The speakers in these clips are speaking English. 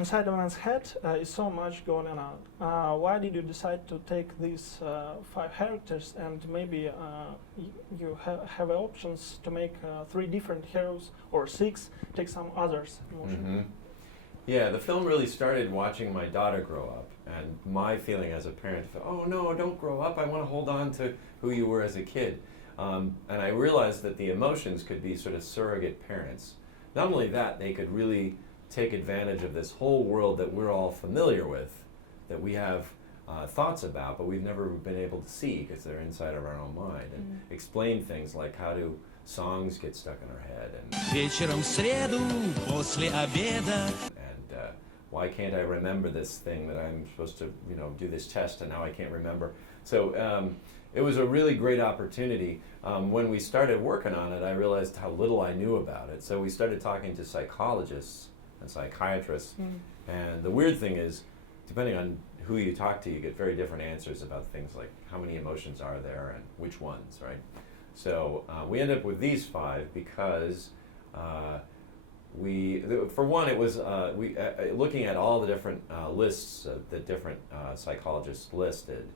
inside a man's head is so much going on. Why did you decide to take these 5 characters and maybe you have options to make 3 different heroes or 6, take some others emotion? Mm-hmm. Yeah, the film really started watching my daughter grow up, and my feeling as a parent, oh no, don't grow up, I want to hold on to who you were as a kid. And I realized that the emotions could be sort of surrogate parents. Not only that, they could really take advantage of this whole world that we're all familiar with, that we have thoughts about, but we've never been able to see because they're inside of our own mind, and explain things like how do songs get stuck in our head, and Вечером в среду после обеда. Why can't I remember this thing that I'm supposed to, do this test and now I can't remember. So it was a really great opportunity. When we started working on it, I realized how little I knew about it. So we started talking to psychologists and psychiatrists. And the weird thing is, depending on who you talk to, you get very different answers about things like how many emotions are there and which ones, right? So we ended up with these 5 because for one, it was looking at all the different lists that different psychologists listed.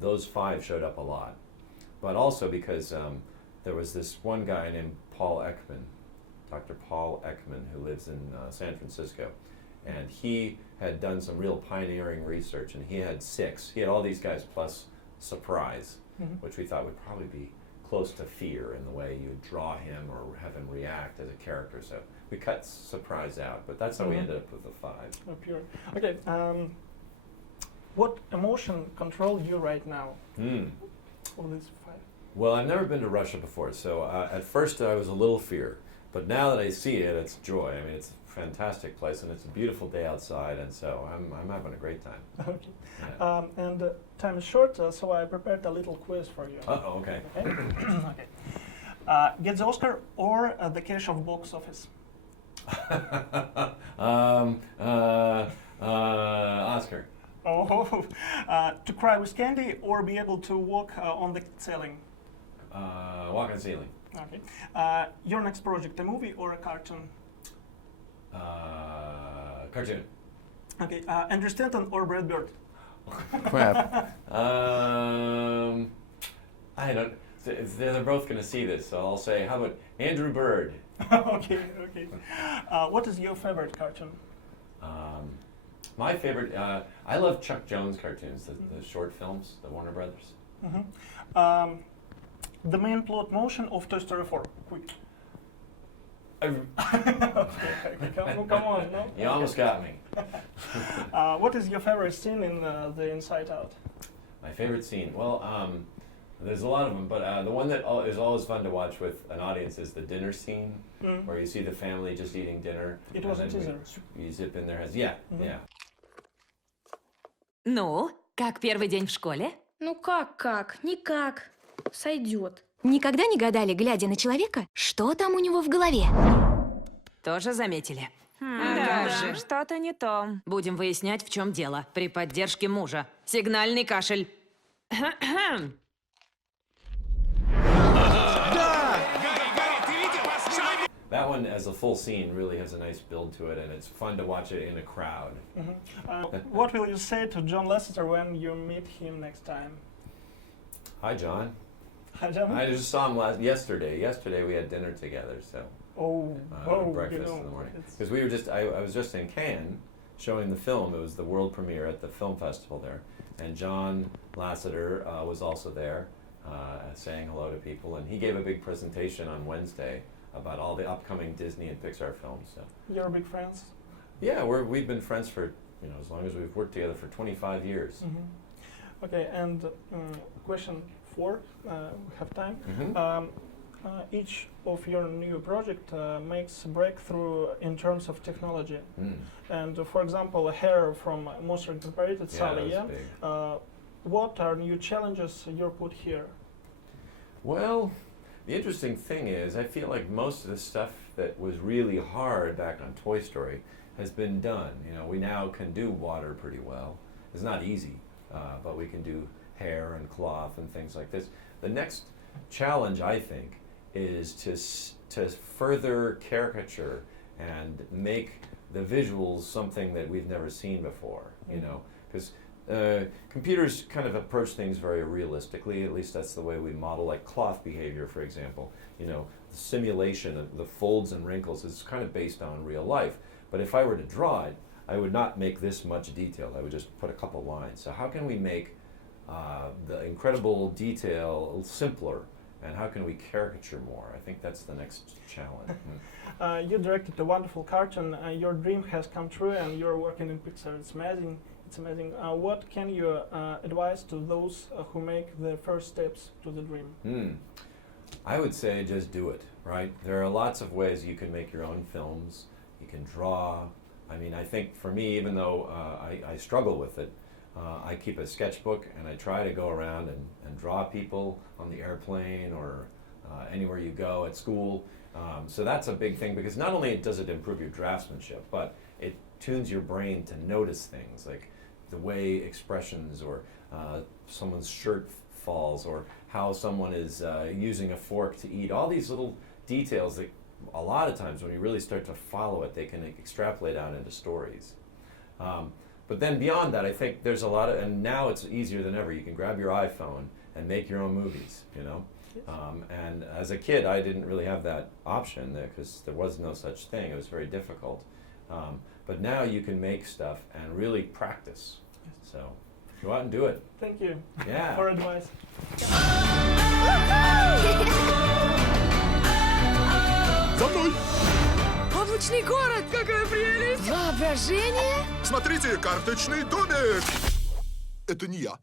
Those 5 showed up a lot, but also because there was this one guy named Paul Ekman, Dr. Paul Ekman, who lives in San Francisco, and he had done some real pioneering research, and he had 6. He had all these guys plus surprise, which we thought would probably be close to fear in the way you draw him or have him react as a character. So we cut surprise out, but that's how we ended up with the 5. Oh, pure. Okay. What emotion controls you right now? All these 5. Well, I've never been to Russia before, so at first I was a little fear, but now that I see it, it's joy. I mean, it's a fantastic place, and it's a beautiful day outside, and so I'm having a great time. Okay. Yeah. And time is short, so I prepared a little quiz for you. Uh-oh, okay. Okay. Okay. Get the Oscar or the cash of box office? Oscar. Oh, to cry with candy or be able to walk on the ceiling? Walk on ceiling. Okay. Your next project, a movie or a cartoon? Cartoon. Okay. Andrew Stanton or Brad Bird? Crap. I don't. They're both going to see this, so I'll say, how about Andrew Bird? Okay. Okay. What is your favorite cartoon? My favorite, I love Chuck Jones cartoons, the short films, the Warner Brothers. The main plot motion of Toy Story 4. Quick. Okay, come on. No? You almost got me. What is your favorite scene in the Inside Out? My favorite scene? Well, there's a lot of them, but the one that is always fun to watch with an audience is the dinner scene, where you see the family just eating dinner. It was a teaser. You zip in their heads. Yeah, yeah. Ну, как первый день в школе? Ну как? Никак. Сойдет. Никогда не гадали, глядя на человека, что там у него в голове? Тоже заметили. Да. Что-то не то. Будем выяснять, в чем дело. При поддержке мужа. Сигнальный кашель. That one, as a full scene, really has a nice build to it, and it's fun to watch it in a crowd. What will you say to John Lasseter when you meet him next time? Hi, John. Hi, John. I just saw him yesterday. Yesterday we had dinner together, so breakfast in the morning. Because we were I was just in Cannes showing the film. It was the world premiere at the film festival there, and John Lasseter was also there, saying hello to people, and he gave a big presentation on Wednesday about all the upcoming Disney and Pixar films. So. You're big friends? Yeah, we've been friends for as long as we've worked together for 25 years. Okay, and question 4, we have time. Each of your new project makes a breakthrough in terms of technology. And for example, Hair from Monster Incorporated, Sally, what are new challenges you put here? Well, the interesting thing is, I feel like most of the stuff that was really hard back on Toy Story has been done. We now can do water pretty well. It's not easy, but we can do hair and cloth and things like this. The next challenge, I think, is to further caricature and make the visuals something that we've never seen before, you know, because computers kind of approach things very realistically. At least that's the way we model, like cloth behavior, for example. You know, the simulation of the folds and wrinkles is kind of based on real life. But if I were to draw it, I would not make this much detail. I would just put a couple lines. So how can we make the incredible detail simpler? And how can we caricature more? I think that's the next challenge. You directed a wonderful cartoon. Your dream has come true, and you're working in Pixar. It's amazing. It's amazing. What can you advise to those who make the first steps to the dream? I would say just do it, right? There are lots of ways you can make your own films. You can draw. I mean, I think for me, even though I struggle with it, I keep a sketchbook and I try to go around and draw people on the airplane or anywhere you go at school. So that's a big thing, because not only does it improve your draftsmanship, but it tunes your brain to notice things like the way expressions or someone's shirt falls or how someone is using a fork to eat. All these little details that a lot of times when you really start to follow it, they can extrapolate out into stories. But then beyond that, I think there's a lot of, and now it's easier than ever. You can grab your iPhone and make your own movies, you know? And as a kid, I didn't really have that option because there was no such thing. It was very difficult. But now you can make stuff and really practice. So go out and do it. Thank you Yeah. for advice. За мной! Облачный город, какая прелесть! Воображение? Смотрите, карточный домик! Это не я.